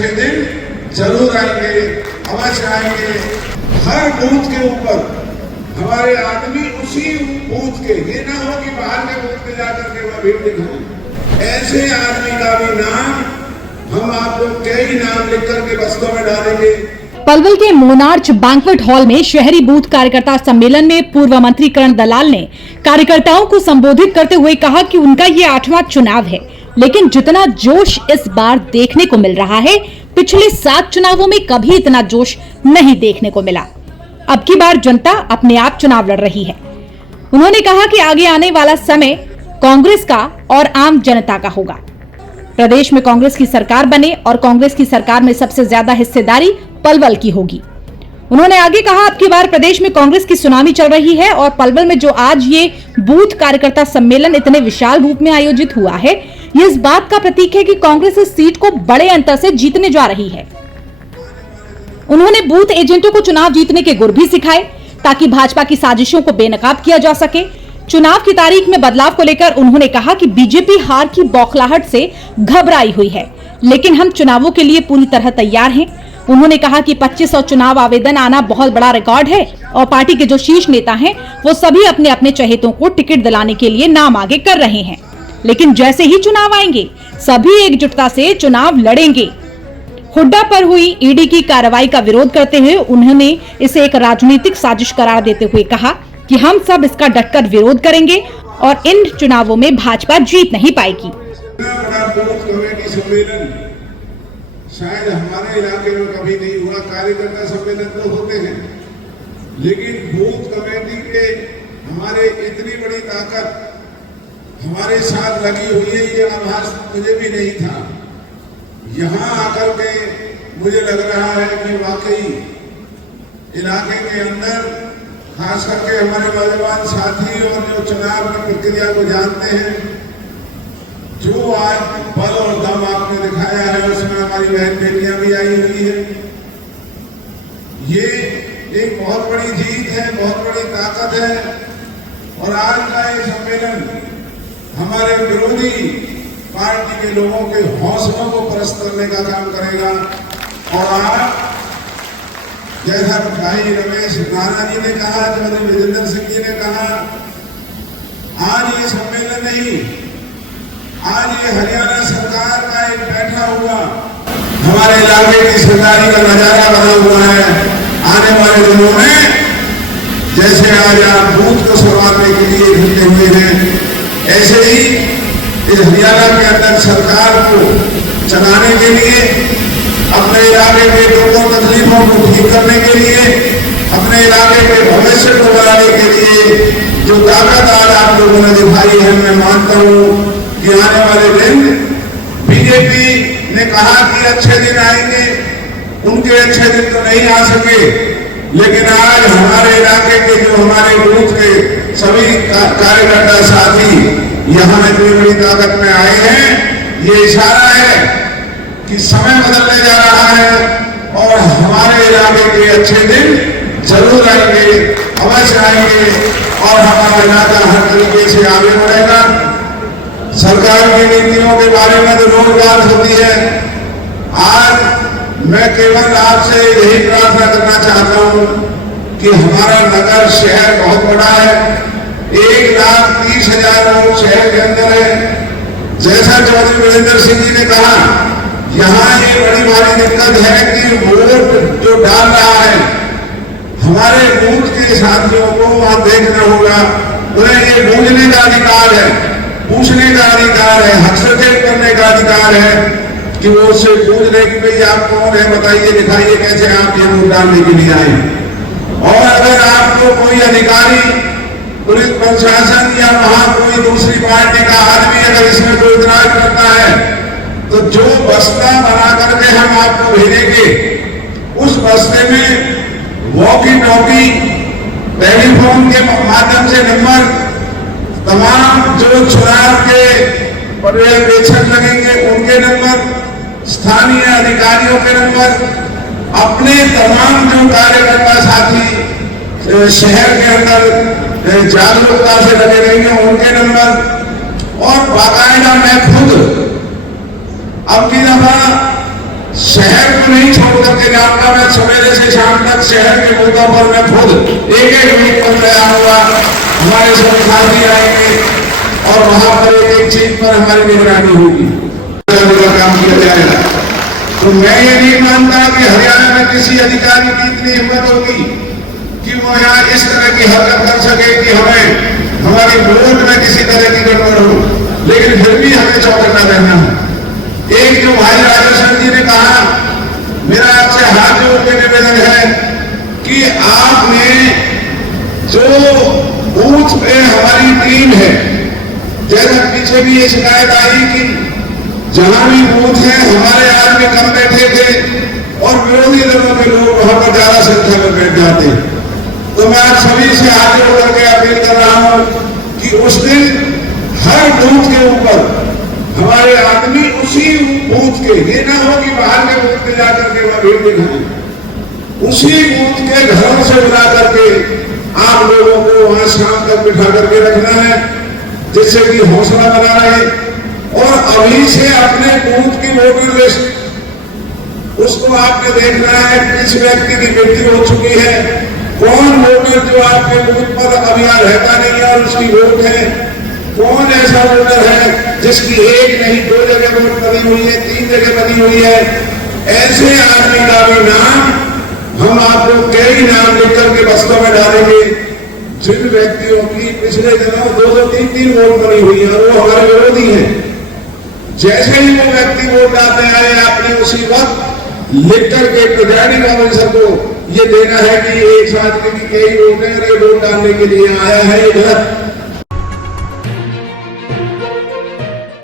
अच्छे दिन जरूर आएंगे, अवश्य आएंगे। हर बूथ के ऊपर हमारे आदमी उसी बूथ के, ये ना हो कि बाहर के बूथ पे जाकर के वह भीड़ दिखाएं। ऐसे आदमी का भी नाम हम आपको कई नाम लिख करके बस्तों में डालेंगे। पलवल के मोनार्च बैंक्वेट हॉल में शहरी बूथ कार्यकर्ता सम्मेलन में पूर्व मंत्री करण दलाल ने कार्यकर्ताओं को संबोधित करते हुए कहा कि उनका ये 8वां चुनाव है, लेकिन जितना जोश इस बार देखने को मिल रहा है, पिछले 7 चुनावों में कभी इतना जोश नहीं देखने को मिला। अब की बार जनता अपने आप चुनाव लड़ रही है। उन्होंने कहा कि आगे आने वाला समय कांग्रेस का और आम जनता का होगा। प्रदेश में कांग्रेस की सरकार बने और कांग्रेस की सरकार में सबसे ज्यादा हिस्सेदारी पलवल की होगी। उन्होंने आगे कहा, अब की बार प्रदेश में कांग्रेस की सुनामी चल रही है और पलवल में जो आज ये बूथ कार्यकर्ता सम्मेलन इतने विशाल रूप में आयोजित हुआ है, ये इस बात का प्रतीक है कि कांग्रेस इस सीट को बड़े अंतर से जीतने जा रही है। उन्होंने बूथ एजेंटों को चुनाव जीतने के गुर भी सिखाए ताकि भाजपा की साजिशों को बेनकाब किया जा सके। चुनाव की तारीख में बदलाव को लेकर उन्होंने कहा कि बीजेपी हार की बौखलाहट से घबराई हुई है, लेकिन हम चुनावों के लिए पूरी तरह तैयार हैं। उन्होंने कहा कि 2500 चुनाव आवेदन आना बहुत बड़ा रिकॉर्ड है और पार्टी के जो शीर्ष नेता हैं वो सभी अपने अपने चहेतों को टिकट दिलाने के लिए नाम आगे कर रहे हैं, लेकिन जैसे ही चुनाव आएंगे सभी एकजुटता से चुनाव लड़ेंगे। हुड्डा पर हुई ईडी की कार्रवाई का विरोध करते हुए उन्होंने इसे एक राजनीतिक साजिश करार देते हुए कहा कि हम सब इसका डटकर विरोध करेंगे और इन चुनावों में भाजपा जीत नहीं पाएगी। शायद हमारे इलाके में कभी नहीं हुआ। कार्यकर्ता सम्मेलन तो होते हैं, लेकिन बूथ कमेटी के हमारे इतनी बड़ी ताकत हमारे साथ लगी हुई है, ये आभास मुझे भी नहीं था। यहाँ आकर के मुझे लग रहा है कि वाकई इलाके के अंदर खास करके हमारे नौजवान साथी और जो चुनाव की प्रक्रिया को जानते हैं, जो आज बल और दम आपने दिखाया है उसमें हमारी बहन बेटियां भी आई हुई है। ये एक बहुत बड़ी जीत है, बहुत बड़ी ताकत है। और आज का ये सम्मेलन हमारे विरोधी पार्टी के लोगों के हौसलों को परस्त करने का काम करेगा। और आज जैसा भाई रमेश नाना जी ने कहा, चौधरी विजेंद्र सिंह जी ने कहा, आज ये सम्मेलन नहीं, आज ये हरियाणा सरकार का एक बैठा हुआ हमारे इलाके की सरकारी का नजारा बना हुआ है। आने वाले दिनों में जैसे आज आप बूथ को संभालने के लिए जुटे हुए हैं, ऐसे ही इस हरियाणा के अंदर सरकार को चलाने के लिए, अपने इलाके के लोगों तकलीफों को ठीक करने के लिए, अपने इलाके के भविष्य को बनाने के लिए जो ताकत आज आप लोगों ने दिखाई है, मैं मानता हूँ कि आने वाले दिन बीजेपी ने कहा कि अच्छे दिन आएंगे, उनके अच्छे दिन तो नहीं आ सके, लेकिन आज हमारे इलाके के जो हमारे बूथ के सभी कार्यकर्ता साथी यहाँ इतनी बड़ी ताकत में आए हैं, ये इशारा है कि समय बदलने जा रहा है और हमारे इलाके के अच्छे दिन जरूर आएंगे, अवश्य आएंगे और हमारा इलाका हर तरीके से आगे बढ़ेगा। सरकार की नीतियों के बारे में तो रोज बात होती है। आज मैं केवल आपसे यही प्रार्थना करना चाहता हूं कि हमारा नगर शहर बहुत बड़ा है, 1,30,000 लोग शहर के अंदर है। जैसा चौधरी विजेंद्र सिंह जी ने कहा, यहाँ ये बड़ी भारी दिक्कत है कि वोट जो डाल रहा है हमारे बूथ के साथियों को वहां देखना होगा, उन्हें ये पूछने का अधिकार है, पूछने का अधिकार है, हस्तक्षेप करने का अधिकार है कि वो उससे पूछ ले कि भाई आप कौन है, बताइए, दिखाइए कैसे आप ये वोट डालने के लिए आए। और अगर आपको कोई अधिकारी, पुलिस प्रशासन या वहां कोई दूसरी पार्टी का आदमी अगर इसमें कोई इतराज करता है तो जो बस्ता बना करके हम आपको भेजेंगे, उस बस्ते में वॉकी टॉकी, टेलीफोन के माध्यम से नंबर, तमाम जो चुनाव के पर्यवेक्षक लगेंगे उनके नंबर, स्थानीय अधिकारियों के नंबर, अपने तमाम जो कार्यकर्ता साथी शहर के अंदर जागरूकता से लगे रहेंगे उनके नंबर, और बाकायदा मैं खुद अब की दफा शहर को नहीं छोड़ करके जाऊंगा, मैं सवेरे से शाम तक शहर के मुद्दों पर मैं खुद एक मीट पर तैयार हुआ। हमारे सब साथी आएंगे और वहां पर एक चीज पर हमारी निगरानी होगी, काम किया जाएगा। तो मैं ये नहीं मानता कि हरियाणा में किसी अधिकारी की इतनी हिम्मत होगी कि वो यहाँ इस तरह की हरकत कर सके कि हमें हमारी वोट में किसी तरह की गड़बड़ हो, लेकिन फिर भी हमें चौकन्ना रहना है। एक जो भाई राजेश्वर जी ने कहा, मेरा आपसे हाथ जोड़ के निवेदन है कि आपने जो बूथ पे हमारी टीम है, जैसा पीछे भी ये शिकायत आई कि जहां भी बूथ है हमारे आदमी कम बैठे थे और विरोधी दलों के लोग वहां पर ज्यादा संख्या में बैठ जाते। तो मैं आप सभी से हाथ जोड़ करके अपील कर रहा हूं कि उस दिन हर बूथ के ऊपर हमारे आदमी उसी बूथ के, ये ना हो कि बाहर के बूथ में जाकर के वह भीड़ दिखाएं, उसी बूथ के घरों से बुला करके आप लोगों को वहां शाम तक बिठा करके रखना है, जिससे कि हौसला बना रहे। और अभी से अपने बूथ की वोटर लिस्ट उसको आपने देखना है, किस व्यक्ति की मृत्यु हो चुकी है, कौन वोटर जो आपके बूथ पर अभी यहाँ रहता नहीं है और उसकी वोट है, कौन ऐसा वोटर है जिसकी एक नहीं 2 जगह वोट बनी हुई है, 3 जगह बनी हुई है। ऐसे आदमी का भी नाम हम आपको कई नाम लिख करके बस्तों में डालेंगे, जिन व्यक्तियों की पिछले दिनों 2-2, 3-3 वोट बनी हुई है, वो हमारे विरोधी हैं। जैसे ही वो व्यक्ति वोट डालने आए, आपने उसी वक्त लिख करके प्रिजाइडिंग ऑफिसर को ये देना है कि एक साथ की कई वोट है और ये वोट डालने के लिए आया है, ये गलत